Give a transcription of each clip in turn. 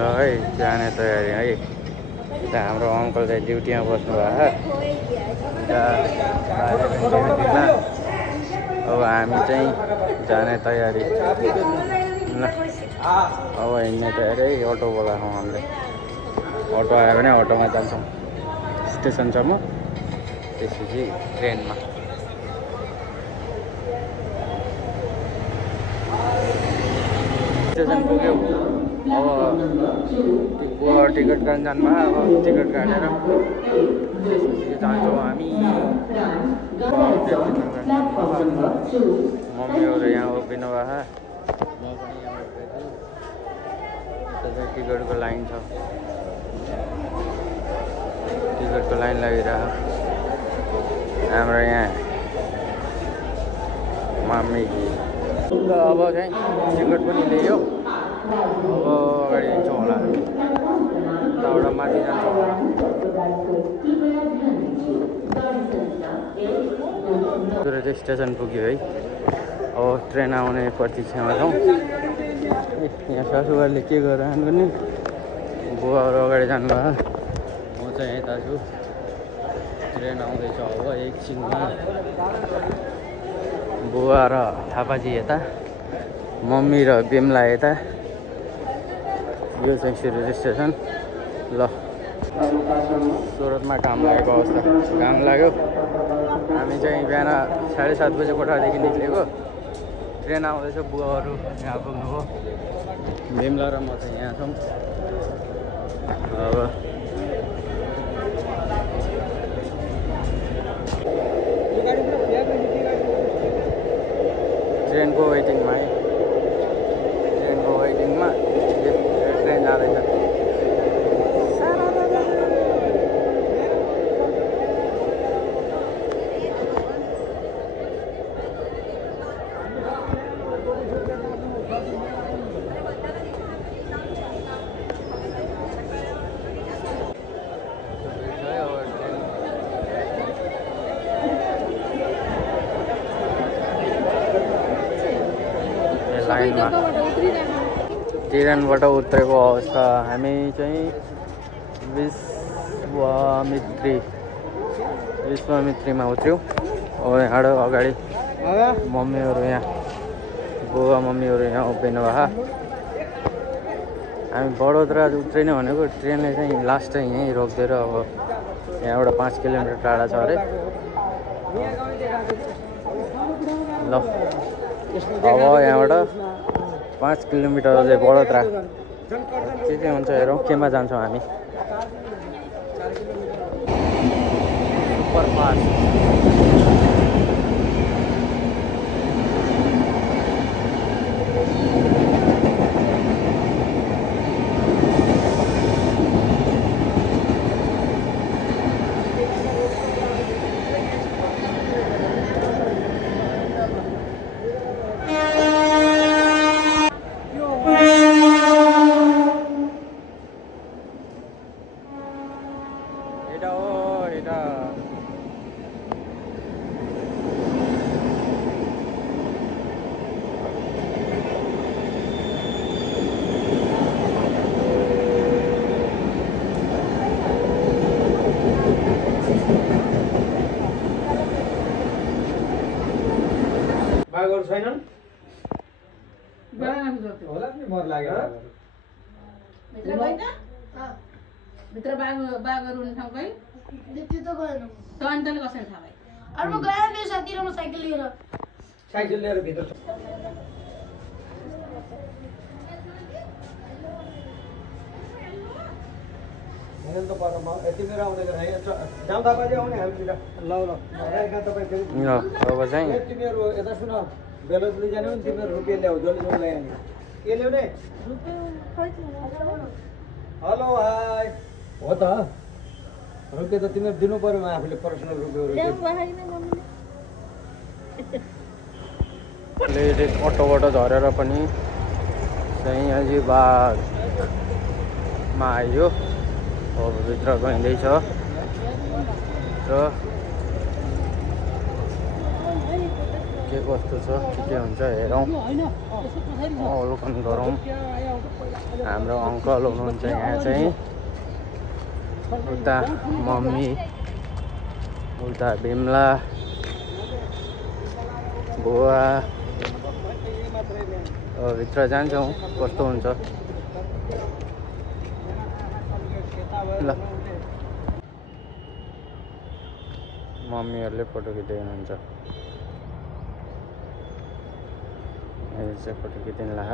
ल है जाने तयारी है। त्यहाँ हाम्रो अङ्कल चाहिँ ड्युटीमा बस्नु भएको अब हामी चाहिँ जाने तयारी ल। अब हिँड्ने तयारी अटो बोलाएको हामीले। अटो आयो भने अटोमा जान्छौँ स्टेसनसम्म, त्यसपछि ट्रेनमा। स्टेसन पुग्यो। अब टिकट काट्न जानुभयो। अब टिकट काटेर त्यसपछि जान्छौँ हामी। मम्मीहरू यहाँ उभिनु भएको। म पनि यहाँ उभिएको। टिकटको लाइन छ। टिकटको लाइन लागिरहेको हाम्रो यहाँ मम्मीजी। अब चाहिँ टिकट पनि ल्यायो। अब अगाडि हिँड्छौँ होला। त्यहाँबाट माथि जान्छौँ होला। चाहिँ स्टेसन पुग्यो है। अब ट्रेन आउने प्रतीक्षामा छौँ। यहाँ सासूबाले के गरिरहनु पनि बुवाहरू अगाडि जानुभयो। म चाहिँ यता छु। ट्रेन आउँदैछ अब एकछिनमा। बुवा र थापाजी यता, मम्मी र बिमला यता। यो चाहिँ सिरिज स्टेसन। ल सुरतमा काम लागेको अवस्था। काम लाग्यो। हामी चाहिँ बिहान 7:30 बजे कोठादेखि निक्लेको। ट्रेन आउँदैछ। बुवाहरू यहाँ पुग्नुभयो। बिमला र म चाहिँ यहाँ छौँ। अब ट्रेनको वेटिङमा है। ट्रेनको वेटिङमा ट्रेन जाँदैछ। लाइनमा ट्रेनबाट उत्रेको अवस्था। हामी चाहिँ विश्वामित्रीमा उत्रयौँ। अब यहाँबाट अगाडि मम्मीहरू यहाँ, बुवा मम्मीहरू यहाँ उभिनु भएको। हामी बडोदरा उत्रिने भनेको ट्रेनले चाहिँ लास्ट चाहिँ यहीँ रोकिदिएर अब यहाँबाट 5 किलोमिटर टाढा छ अरे। ल अब यहाँबाट 5 किलोमिटर अझै बडोदरा के हुन्छ हेरौँ। केमा जान्छौँ हामी। Super fast. बागहरू छैनन्? होला नि मर लाग्यो। भित्र गएन? भित्र बागहरू हुने ठाउँ गयो? त्यो त गएन। त अनि तैँले कसरी थाहा भयो? अरू म गएँ मेरो साथी र म साइकल लिएर। साइकल लिएर भित्र। हेर्नु त पर म यति मेरो आउँदैन है। जाउँ तपाईँ आउने हामीतिर। ल ल यहाँ तपाईँ फेरि अब चाहिँ तिमीहरू यता सुन। बेलुकी जाने भने तिमीहरू रुपियाँ ल्याऊ। जसले जसले ल्याउने के ल्याउने? Hello hi. हो त रुपियाँ त तिमीहरू दिनु पऱ्यो। म आफूले पर्सनल रुपियाँहरू अटोबाट झरेर पनि चाहिँ अझै बाघमा आइयो। अब भित्र गइँदैछ र के कस्तो छ के हुन्छ हेरौँ अवलोकन गरौँ। हाम्रो अङ्कल हुनुहुन्छ यहाँ चाहिँ, उता मम्मी, उता बिमला, बुवा। भित्र जान्छौँ कस्तो हुन्छ ल। मम्मीहरूले फोटो खिच्दै हुनुहुन्छ, अहिले चाहिँ फोटो खिचिदिनु ला।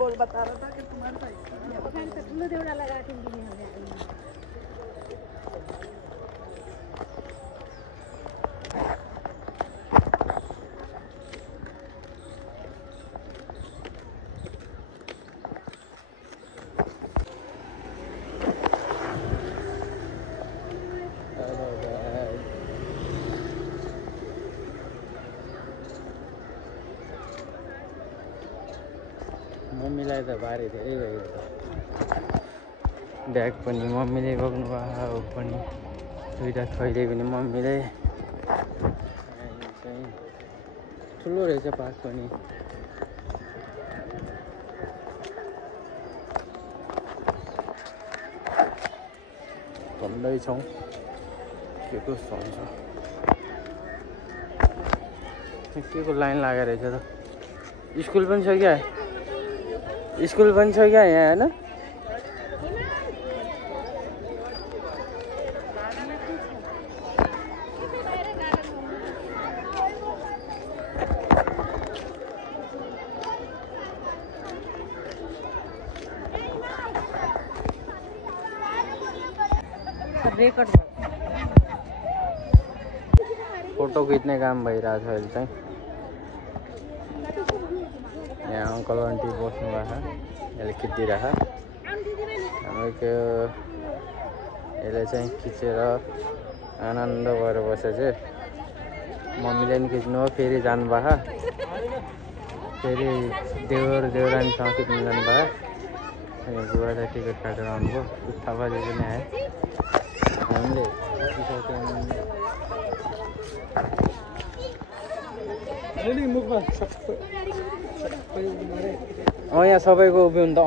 बोल बता रहा था कि तुम्हारे पास मम्मीलाई त भारी धेरै भयो त। ब्याग पनि मम्मीले बोक्नु भयो, पनि दुईवटा खैले पनि मम्मीले। चाहिँ ठुलो रहेछ पार्क पनि। भन्दैछौँ के कस्तो हुन्छ। के को लाइन लागेको रहेछ त। स्कुल पनि छ क्या, स्कुल पनि छ क्या यहाँ होइन। फोटो खिच्ने काम भइरहेछ अहिले चाहिँ। यहाँ अङ्कल आन्टी बस्नु भएको छ, यसले खिचिदिरहेको। हामीको यसले चाहिँ खिचेर आनन्द भएर बसेछ। मम्मीले पनि खिच्नु हो, फेरि जानुभएको, फेरि देउरानीसँग खिच्नु जानुभयो। अनि बुवा चाहिँ टिकट काटेर आउनुभयो। थापाजी पनि आयो। हामीले यहाँ सबैको उभियो नि त।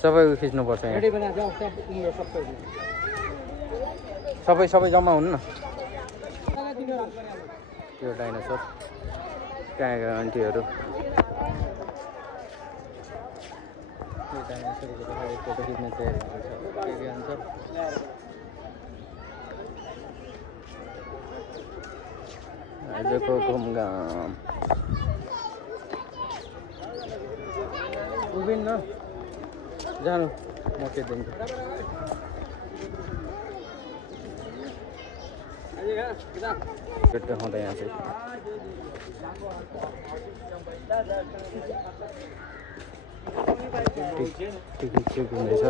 सबैको खिच्नुपर्छ यहाँ। सबै जम्मा हुनु न। त्यो डाइनोसर कहाँ गयो आन्टीहरू। फोटो खिच्ने तयारी हुन्छ। आजको घुमघाम उभिन्न जानु, म के दिन्छु। देखाउँदा यहाँ चाहिँ टिकट चेक हुँदैछ।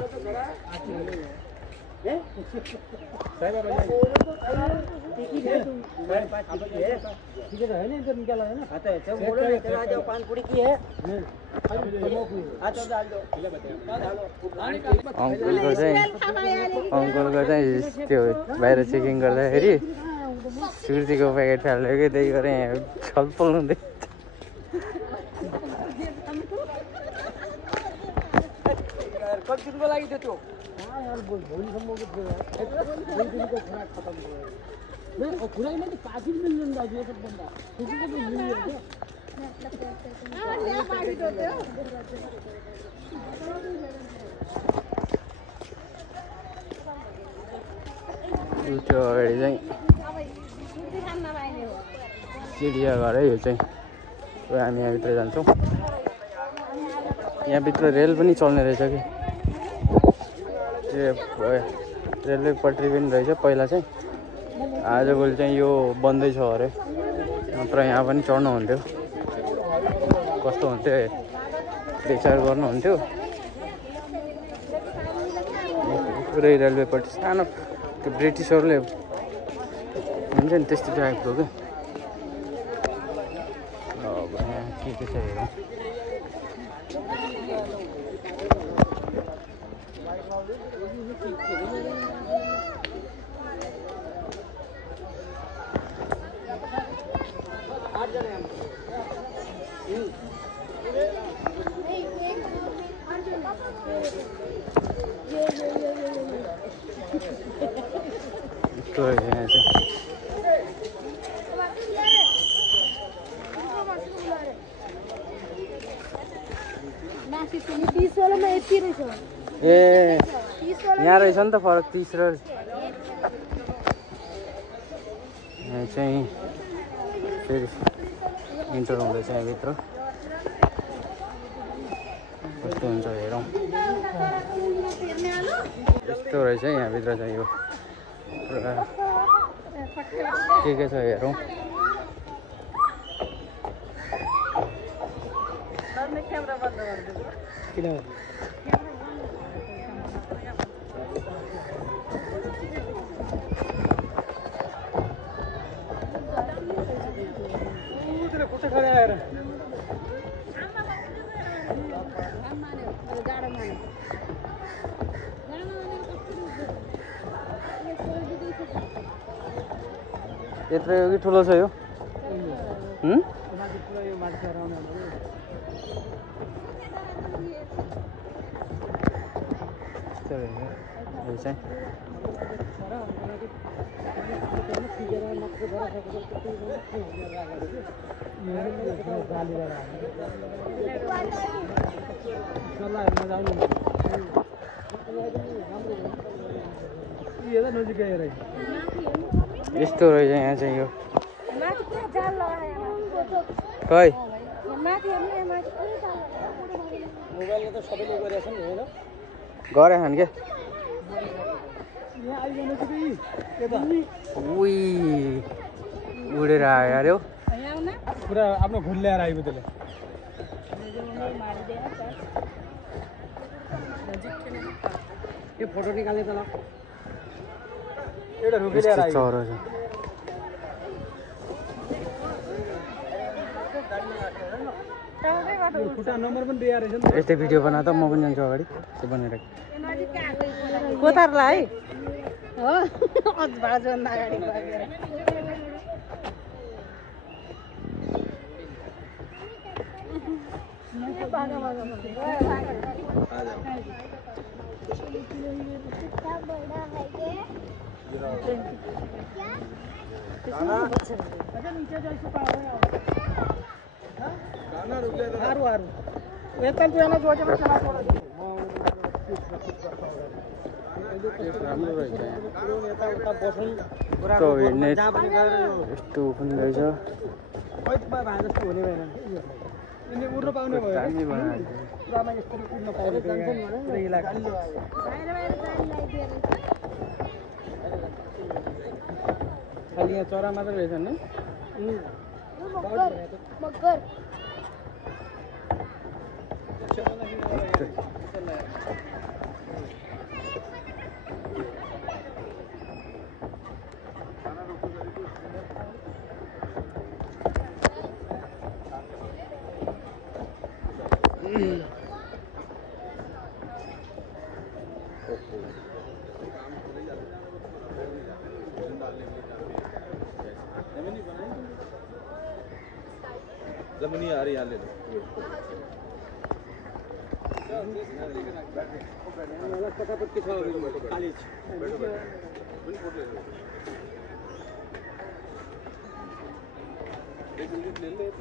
अङ्कलको चाहिँ त्यो बाहिर चेकिङ गर्दाखेरि सुर्तीको प्याकेट फाल्यो कि त्यही गरेर यहाँ छलफल हुँदै। यार कति दिनको लागि थियो त्यो यार भोलिसम्मको थियो यार 2 दिनको खुराक खतम भयो मैं खुराक में तो 5 दिन मिल जाता है सब बंदा किसी को भी मिल जाता हां ले पार्टी देते हो त्यो अगाडि चाहिँ चिडियाघर है यो चाहिँ हामी यहाँभित्र जान्छौँ यहाँभित्र रेल पनि चल्ने रहेछ कि रेलवे पटरी पनि रहेछ पहिला चाहिँ आजभोलि चाहिँ यो बन्दै छ अरे नत्र यहाँ पनि चढ्नु हुन्थ्यो कस्तो हुन्थ्यो विचार गर्नुहुन्थ्यो पुरै रेलवे पट्टि सानो त्यो ब्रिटिसहरूले हुन्छ नि त्यस्तो टाइपको क्या अब यहाँ के छ हेरौँ ए यहाँ रहेछ नि त फरक 30 र यहाँ चाहिँ फेरि इन्टर हुँदैछ यहाँभित्र कस्तो हुन्छ हेरौँ यस्तो रहेछ यहाँभित्र चाहिँ यो पुरा के छ हेरौँ किन कुठे खडे आहे रे यत्रो हो कि ठुलो छ यो यस्तो रहेछ यहाँ चाहिँ यो खै मोबाइलले त सबैले गरेछ नि हैन गरे खान के यहाँ आइजानु चाहिँ के त उई उडेर आयो यार यो पुरा आफ्नो घुल ल्याएर आइबो त्यसले यो फोटो निकाल्ने त ल एउटा रुखी ल्याएर आइबो चरो छ खुट्टा नम्बर पनि दिएर रहेछ नि यस्तै भिडियो बना त म पनि जान्छु अगाडि त्यो बनाएर कोतारला है हो अझ बाजु अगाडि गएर राम्रो रहेछ यस्तो हिँड्ने यस्तो पनि रहेछ जस्तो हुने भएन यिनी उड्न पाउने भयो दामी बनाएको पुरामा यस्तो उड्न पाउने खालि यहाँ चरा मात्रै रहेछ नि मगर जमीनी आ रही है ले लो पटापट के छ खाली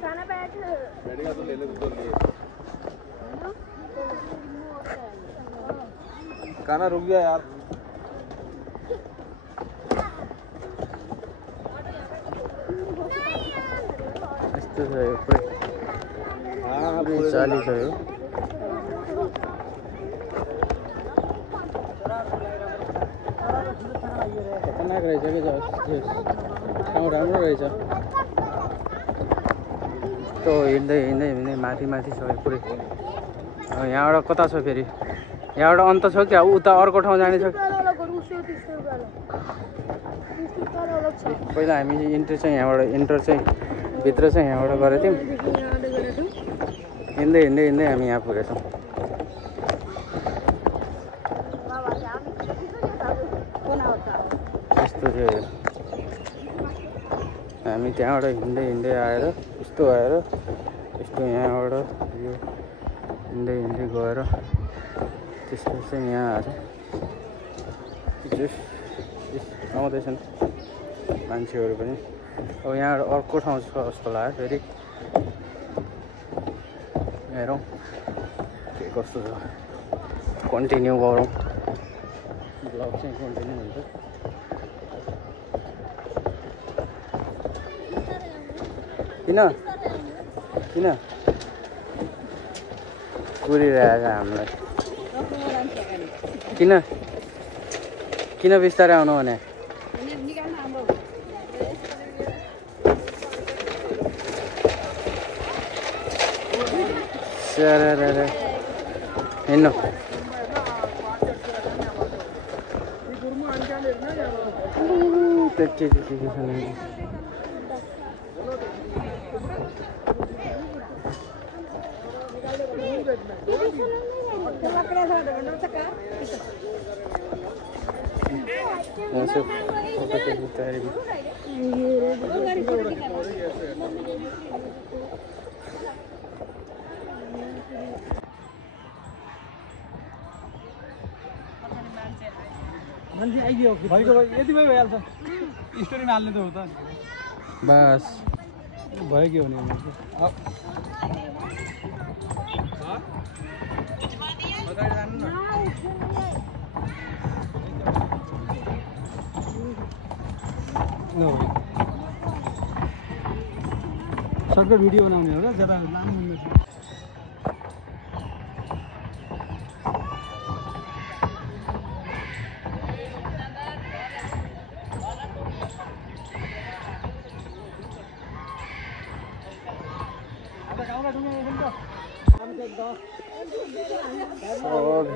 खाना बैठेगा तो ले ले तो ले खाना रुक गया यार यस्तो छ यो पुरै चाली छ यो खतरनाक रहेछ कि ठाउँ राम्रो रहेछ यस्तो हिँड्दै हिँड्दै हिँड्दै माथि माथि छ यो पुरै यहाँबाट कता छ फेरि यहाँबाट अन्त छ क्या उता अर्को ठाउँ जाने छ पहिला हामी इन्टर चाहिँ यहाँबाट इन्टर चाहिँ भित्र चाहिँ यहाँबाट गरेको थियौँ हिँड्दै हिँड्दै हिँड्दै हामी यहाँ पुगेछौँ यस्तो थियो हामी त्यहाँबाट हिँड्दै हिँड्दै आएर यस्तो आएर यस्तो यहाँबाट यो हिँड्दै हिँड्दै गएर त्यसपछि चाहिँ यहाँ आएर आउँदैछन् मान्छेहरू पनि अब यहाँ अर्को ठाउँ छ जस्तो लाग्यो फेरि हेरौँ के कस्तो छ कन्टिन्यू गरौँ ब्लग चाहिँ कन्टिन्यू हुन्छ किन किन कुरिरहेको हामीलाई किन किन बिस्तारै आउनु भने हिँड्नु मान्छे आइदियो भएको यतिमै भइहाल्छ स्टोरीमा हाल्ने त हो त बस भयो के हुने सर्टकट भिडियो बनाउने हो र ज्यादा नाम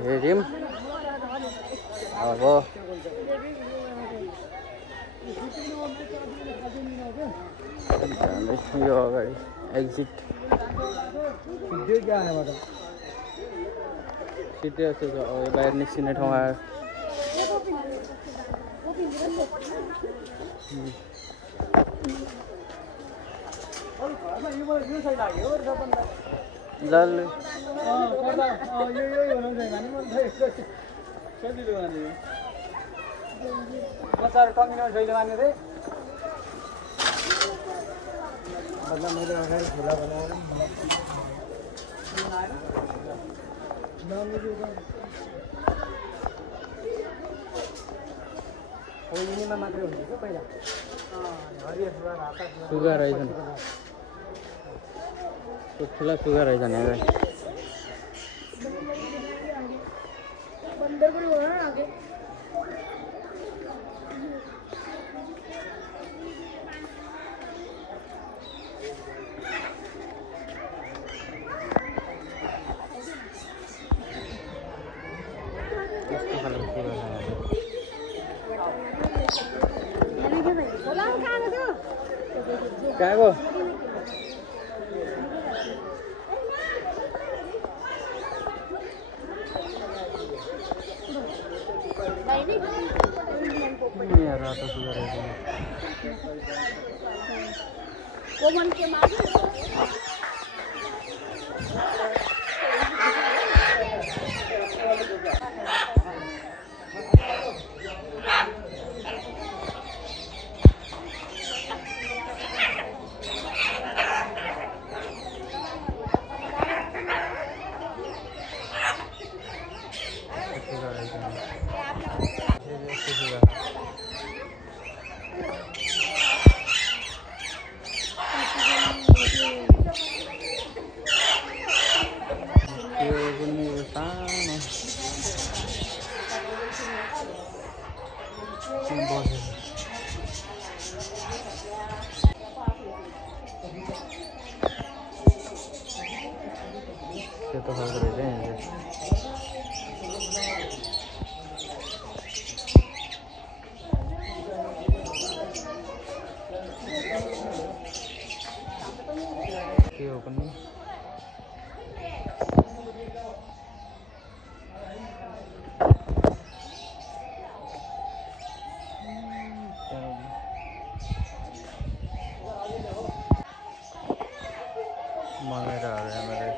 हेऱ्यौँ अब यो अगाडि एक्जिट सिधै जस्तो छ अब बाहिर निस्किने ठाउँ आयो जल्दी बच्चाहरू टङ्गिनु सहिले मान्ने रे बदला मैले अगाडि खुला बनाएर यिनीमा मात्रै हुन्छ क्या पहिला हरियो सुगा राता सुगा रहेछन् ठुला सुगा रहेछन् यहाँ बंदर को बोला ना आगे क्या गो वो मन के मार यस्तो खालको रहेछ यहाँ के हो पनि मगेराहरू हामीले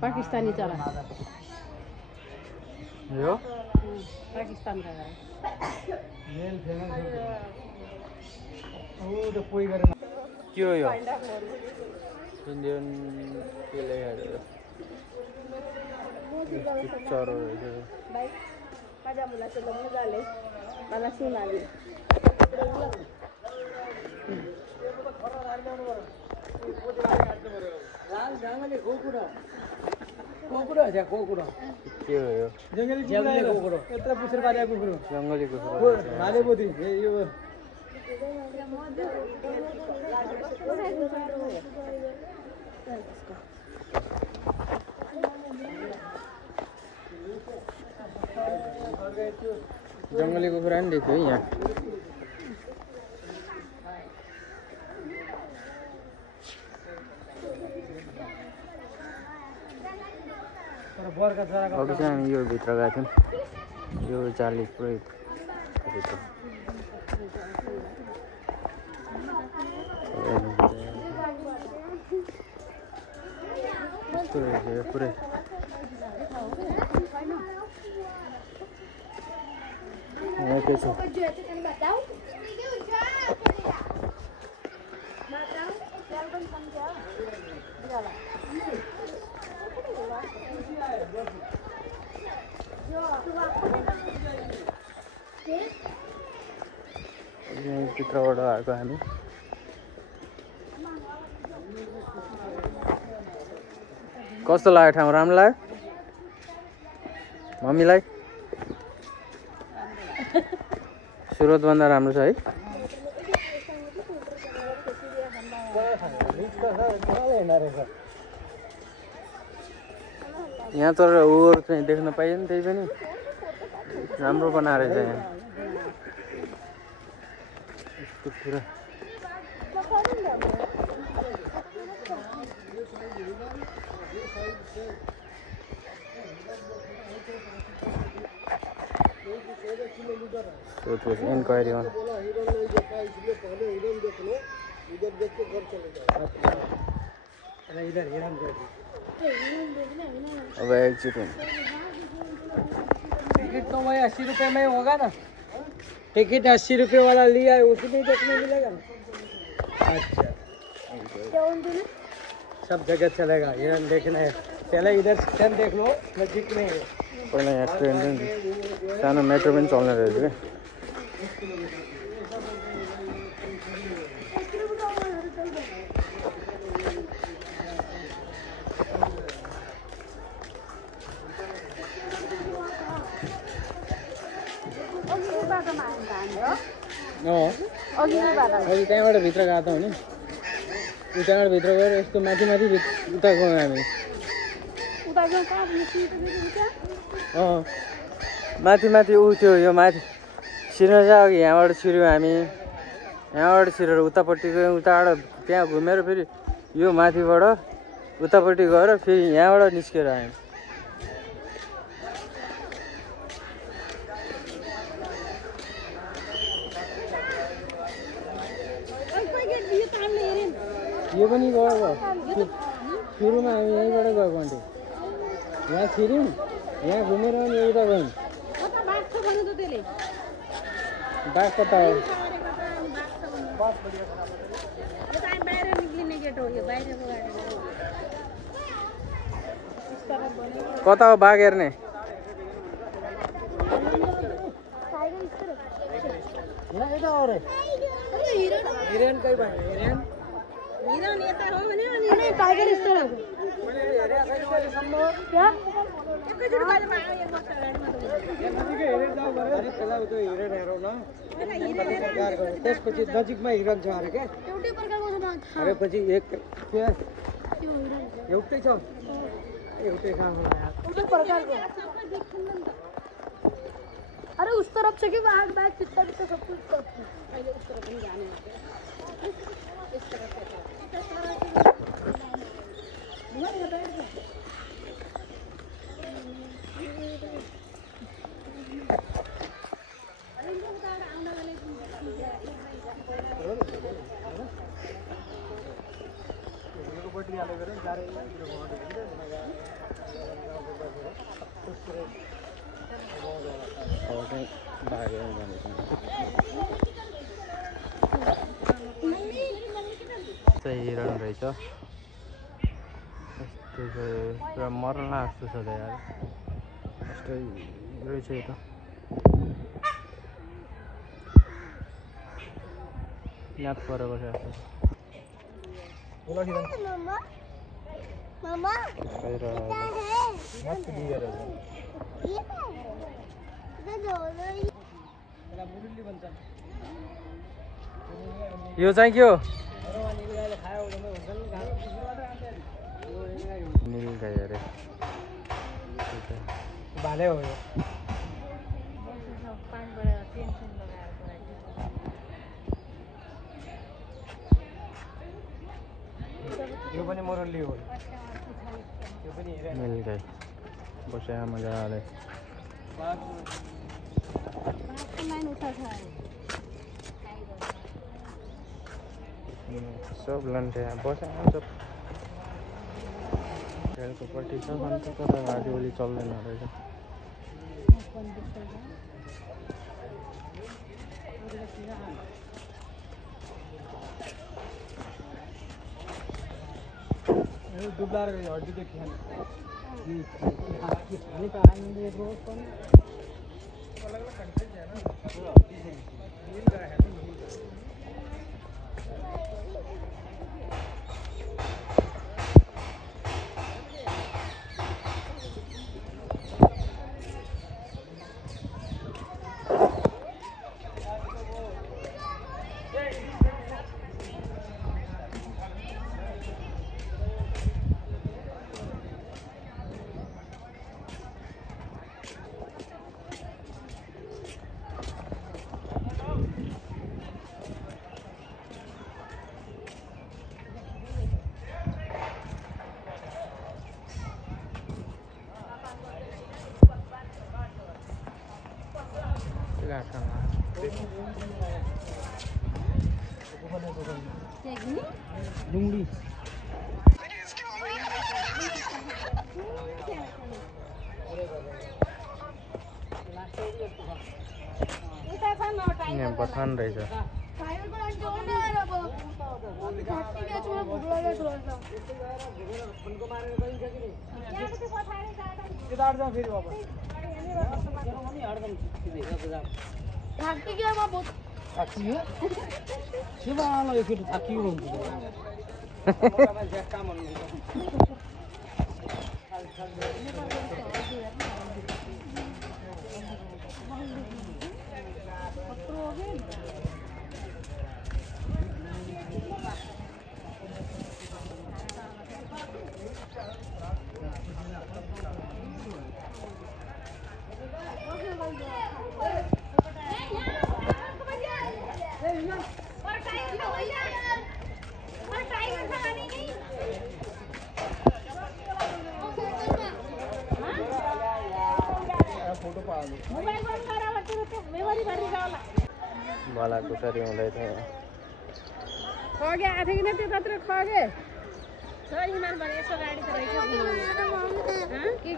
पाकिस्तानी चरा यो पाकिस्तान का के हो यो इन्डियन के लेखेको चरो रहेछ Pada mula sebelum mengalir, mana sih lagi? के हो यो जङ्गली कुखुरा जङ्गली कुखुरा नि देख्यो यहाँ अघि चाहिँ हामी यो भित्र गएको थियौँ यो जाली पुरै यस्तो रहेछ पुरै यहाँ के छ भित्रबाट आएको हामी कस्तो लाग्यो ठाउँ राम्रो लाग्यो मम्मीलाई सुरतभन्दा राम्रो छ है यहाँ तर ऊहरू चाहिँ देख्न पाइएन त्यही पनि राम्रो बनाएर चाहिँ यहाँ यस्तो कुरा So it was inquiry on. अब एग्जिट हुन्छ टिकट तो वही 80 रुपये में होगा ना टिकट 80 रुपये वाला लिया है उसी में देखने मिलेगा ना अच्छा सब जगह चलेगा हिरन देखना है चले इधर ट्रेन देख लो नजीक में है पहिला यहाँ ट्रेन सानो मेट्रो पनि चल्ने रहेछ क्या अघि त्यहाँबाट भित्र गएको त हुने त्यहाँबाट भित्र गएर यस्तो माथि माथि उता गयौँ हामी माथि माथि ऊ थियो यो माथि छिर्न चाहिँ अघि यहाँबाट छिर्यौँ हामी यहाँबाट छिरेर उतापट्टि गयौँ उताबाट त्यहाँ घुमेर फेरि यो माथिबाट उतापट्टि गएर फेरि यहाँबाट निस्केर आयौँ। यो पनि गयो सुरुमा हामी यहीँबाट गएको अन्टे यहाँ छिर्यौँ यहाँ घुमेर अनि उता गयौँ। बाघ कता हो कता हो बाघ हेर्ने हिरेन कहीँ भयो हिरेन टाइगर स्टोर त्यसपछि नजिकमा हिरन छ अरे क्या अरे पछि एक एउटै छ एउटै अरे उस तरफ से कि बाहर बैग कितना भी तो सब कुछ पहले उस तरफ नहीं जाने इस तरफ से हिरण रहेछ यस्तो पुरा मर्न जस्तो छ त यार यस्तो रहेछ यो त याद परेको छ यो चाहिँ के हो नीलगाई अरे भाले हो यो पनि मोरली हो यो पनि नीलगाई बस्या मजाले सब लान्थे बस्या सब खेलको पट्टि छ अन्त तर गाडीओली चल्दैन रहेछ डुब्लाएर हड्डी देखिएन डुङ्गी यहाँ बथान रहेछ भलाकुसारी हुँदै थियो खगे आएको थियो कि न त्यतातिर खगे छ हिमाल भने यसो गाडी त रहेछ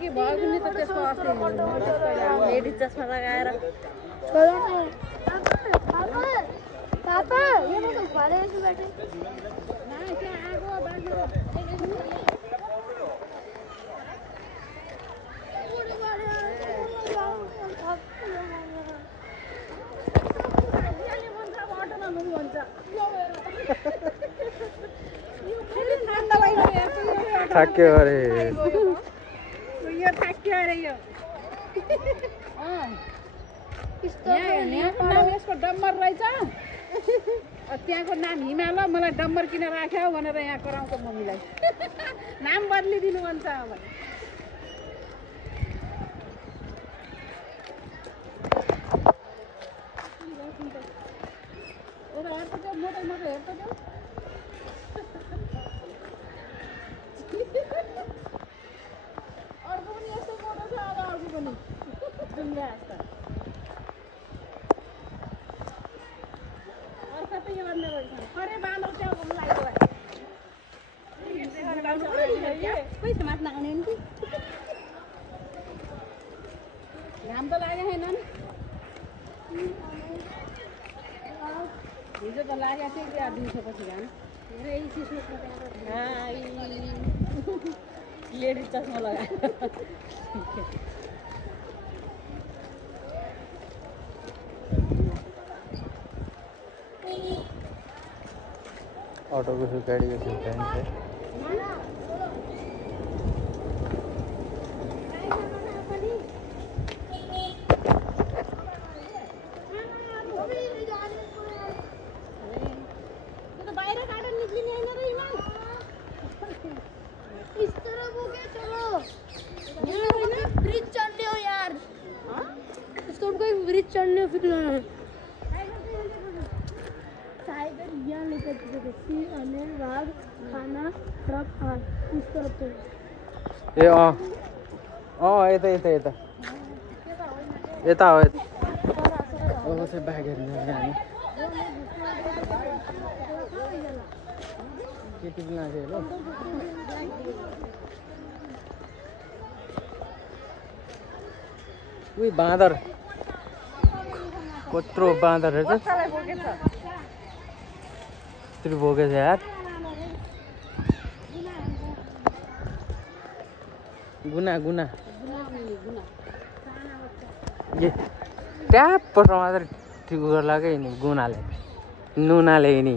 के भयो नि त त्यसको अस्ति लेडिज चस्मा लगाएर पापा ये तो फाले से बैठे ना क्या आगो बाजू थाक्यो अरे यो थाक्यो अरे यो यसको डम्बर रहेछ त्यहाँको नाम हिमाल मलाई डम्बर किन राख्यो भनेर यहाँ कराउँछ मम्मीलाई नाम बदलिदिनु भन्छ अब मोटो मोटो हेर्छ अर्को पनि यस्तो मोटो छ अब अर्को पनि डुङ्गा जस्तो अर्को त यो भन्ने रहेछ खरे बाँदर त्यहाँ घुम्न लाग्यो कोही छ माथि नआउने नि घाम त लागेको छैन नि हिजो त लागेको थियो क्या दिउँसोपछि घाम लेडिज चस्मा लगाएर ऑटो को गाड़ी को टाइम से चढ़ने फिर टाइगर यहाँ लेकर चले सी अने राग खाना ट्रक आ इस तरफ से ए यता हो ओ से बैग हेर्नु हामी केटी पनि आयो ल उही बाँदर कत्रो बाँदर रहेछ यत्रो बोकेछ यार गुना गुना ये ट्याप पर मात्र ठिक गर्लाकै नि गुनाले नुनाले नि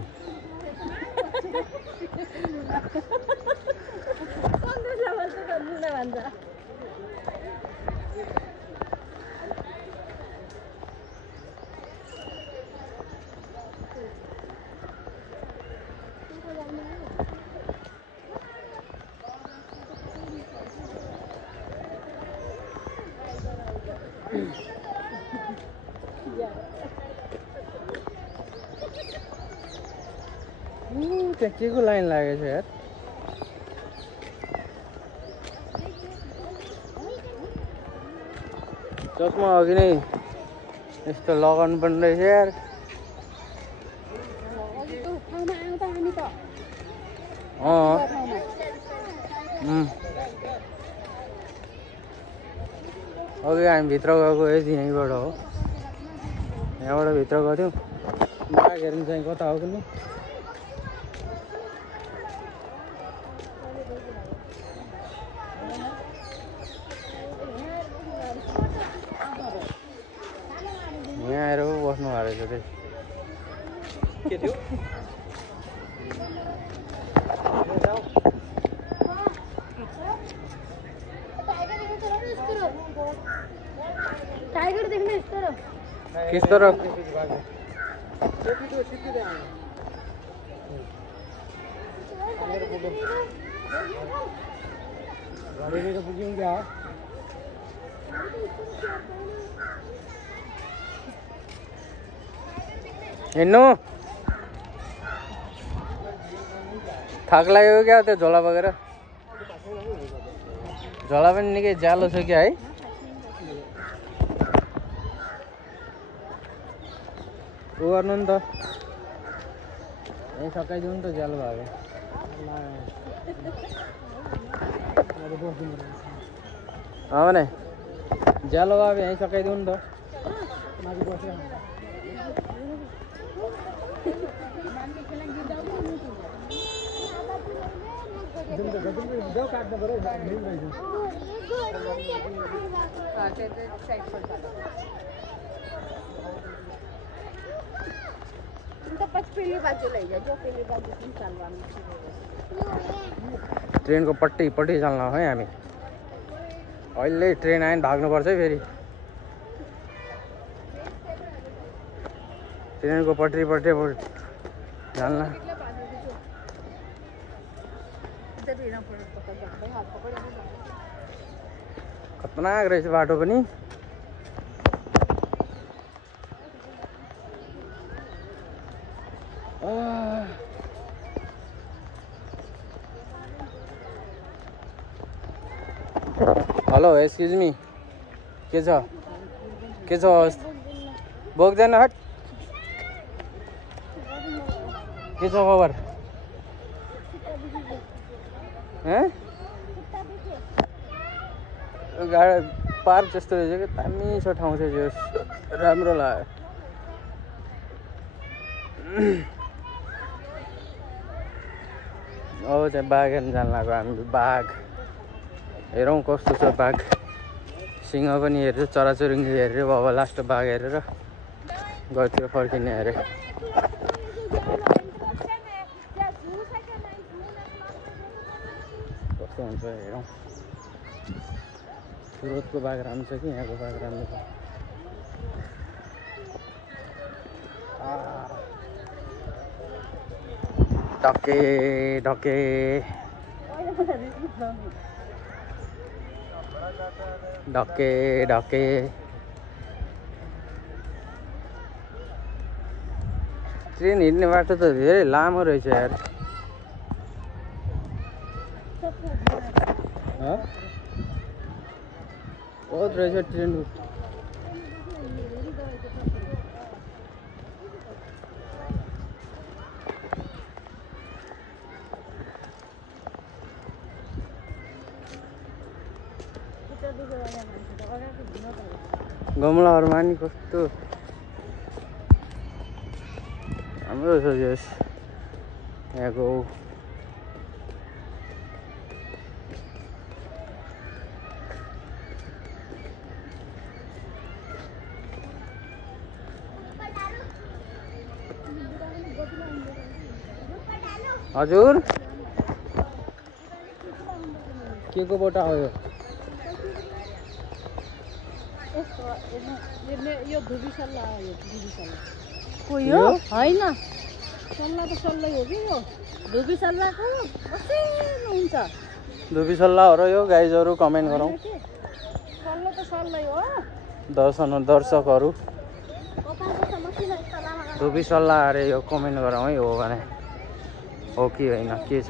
के को लाइन लागेछ यार चस्मा अघि नै यस्तो लगाउनु पर्ने रहेछ यार अघि हामी भित्र गएको यहीँबाट हो यहाँबाट भित्र गएको थियौँ बाघ हेर्नु चाहिँ कता हो कुनै यहाँ आएर बस्नु भएको रहेछ त्यही के थियो टाइगर देखने इस तरफ किस तरफ गाड़ी में तो बुकिंग क्या हिँड्नु थाक लाग्यो क्या त्यो झोला बोकेर झोला पनि निकै जालो छ क्या है ऊ गर्नु नि त यहीँ सकाइदिउँ नि त ज्यालो भएको भने ज्यालो अब यहीँ सकाइदिउँ नि त ट्रेनको पट्टि चल्न है हामी अहिले ट्रेन आयो भने भाग्नुपर्छ है फेरि ट्रेनको पट्टि जान्न खतरनाक रहेछ बाटो पनि हेलो एक्सक्युज मी के छ अवस्था बोक्दैन हट के छ खबर गाडी पार्क जस्तो रहेछ कि दामी छ ठाउँ चाहिँ यो राम्रो लाग्यो अब चाहिँ बाघ हेर्न जान लाग्यो हामी बाघ हेरौँ कस्तो छ बाघ सिंह पनि हेरेर चराचुरुङ्गी हेरेर अब लास्ट बाघ हेरेर गर्थ्यो फर्किने अरे कस्तो हुन्छ हेरौँ सुरतको बाघ राम्रो छ कि यहाँको बाघ राम्रो छ ढके ढके ढके ढके ट्रेन हिँड्ने बाटो त धेरै लामो रहेछ यार बहुत रहेछ ट्रेन गमलाहरूमा नि कस्तो राम्रो छ यस यहाँको हजुर के को बोटा हो यो धुबी सल्लाह हो यो धुबी सल्लाह कोही हो हैन सल्लाह त सल्लाह हो कि यो धुबी सल्लाहको मसिनो हुन्छ धुबी सल्लाह हो र यो गाइजहरु कमेन्ट गरौँ सल्लाह त सल्लाह हो दर्शकहरु धुबी सल्लाह अरे यो कमेन्ट गरौँ है हो भने हो कि हैन के छ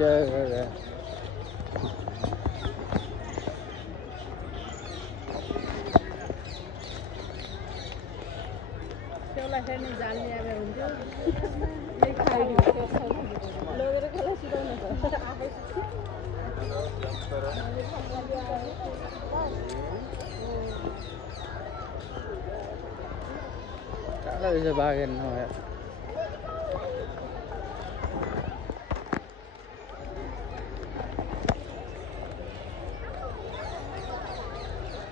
जय जय त्यसलाई फेरि जाल्ने अब हुन्छ यही खाइदिनु लगेर कसलाई सिकाउनु छ आफै टाढा रहेछ बाघ हेर्न यार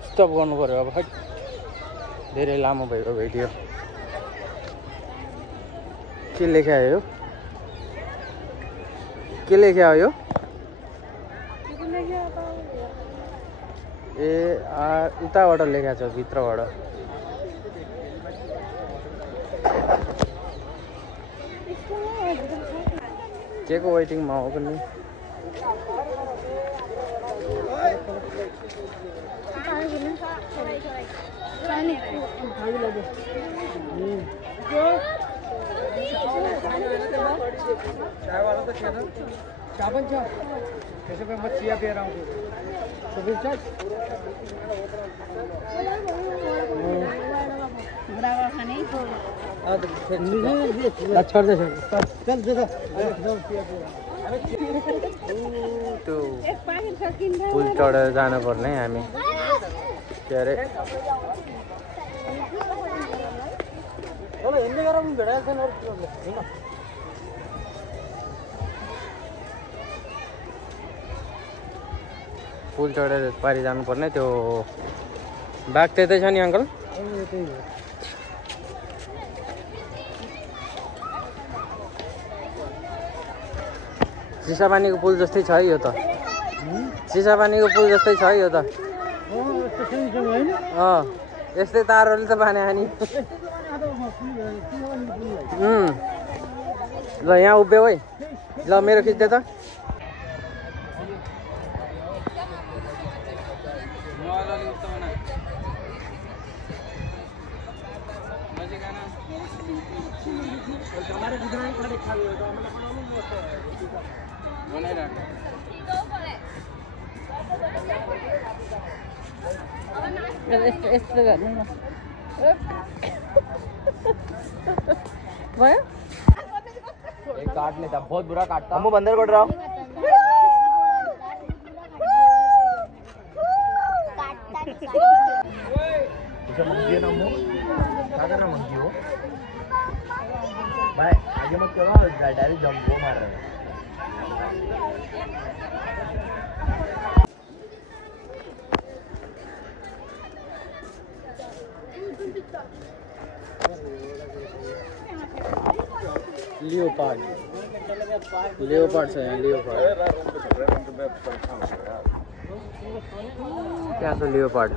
स्टप गर्नु पर्यो अब खै धेरै लामो भएको भिडियो के लेख्या हो के लेख्या हो यो ए उताबाट लेख्या छ भित्रबाट के को वेटिङमा हो पनि चापन छ त्यसो भए म चिया पिएर आउँछु सुबिल छ बुढाको खाने छोड दे चल दे त्यो पुल चढेर जानुपर्ने हामी के अरे हिँड्दै गरेर पनि भेटाएको छैन पुल चढेर पारि जानुपर्ने त्यो बाघ त्यतै छ नि अङ्कल चिसापानीको पुल जस्तै छ है यो त चिसापानीको पुल जस्तै छ है यो त यस्तै तारहरूले त बाने नि ल यहाँ उभियो है ल मेरो खिच्दै त यस्तो गर्नु न भयो काटने था बहुत बुरा काटता हम बंदर कोट रहा हूँ मंगी ना मुँह क्या कर रहा मंगी हो भाई आगे मत करो डायरेक्ट जंप वो मार रहा है लियोपार्ड लियोपार्ड है लियोपार्ड क्या तो लियोपार्ड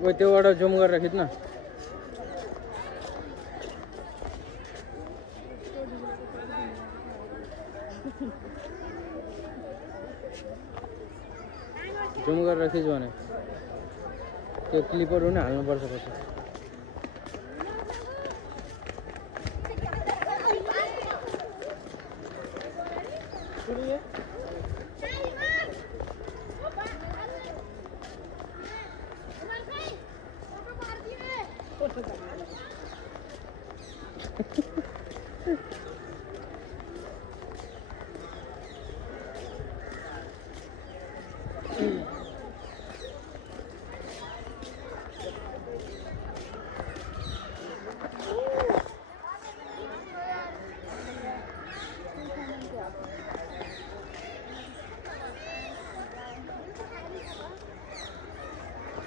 वो त्योबाट जुम गरेर खिच्न जुम गरेर खिच भने त्यो क्लिपहरू नै हाल्नुपर्छ पछि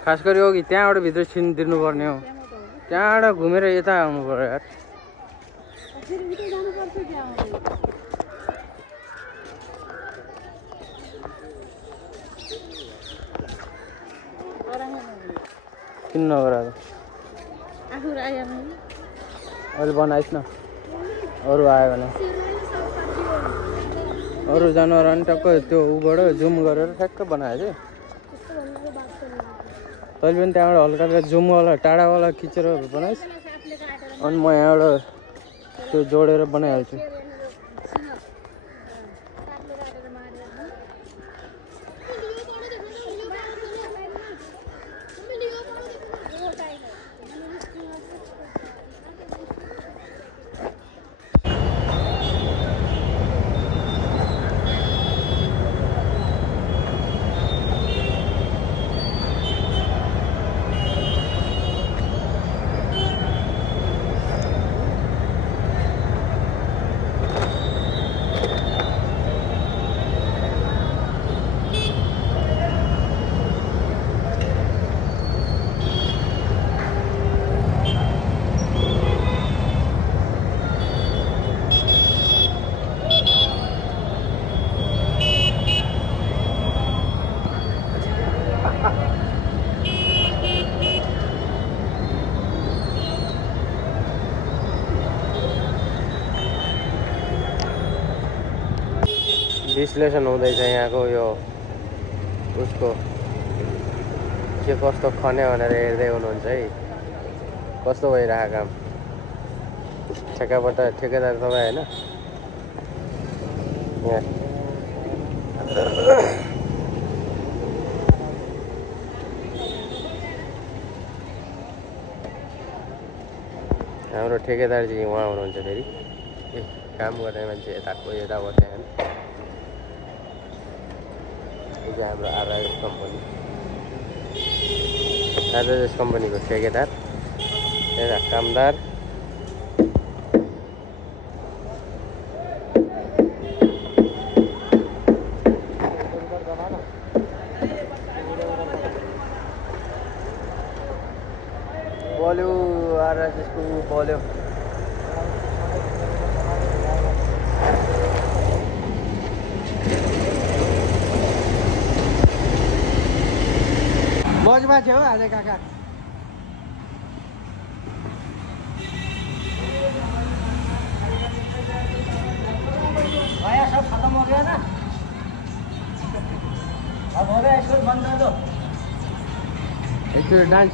खास गरी हो कि त्यहाँबाट भित्र छिनिदिनु पर्ने हो त्यहाँबाट घुमेर यता आउनु पर्यो यार किन नगराएको अहिले बनाइस् न अरू आयो भने अरू जनावर अनि टक्क त्यो उबाट जुम गरेर ठ्याक्क बनायो चाहिँ तैँले पनि त्यहाँबाट हल्का जुमवाला टाढावाला खिचेर बनाइस् अनि म यहाँबाट त्यो जोडेर बनाइहाल्छु विश्लेषण हुँदैछ यहाँको यो उसको के कस्तो खन्यो भनेर हेर्दै हुनुहुन्छ है। कस्तो भइरहेको काम ठेकेदार तपाईँ होइन हाम्रो ठेकेदार चाहिँ उहाँ हुनुहुन्छ फेरि काम गर्ने मान्छे यताको यता बस्ने होइन। यो चाहिँ हाम्रो आरएस कम्पनी आरएस कम्पनीको ठेकेदार यता कामदार बोल्यो आरएसको बोल्यो मौजमा थियो आज काका भैया सब खत्म हो गया ना अब हो गया इसको बंद कर दो एक डांस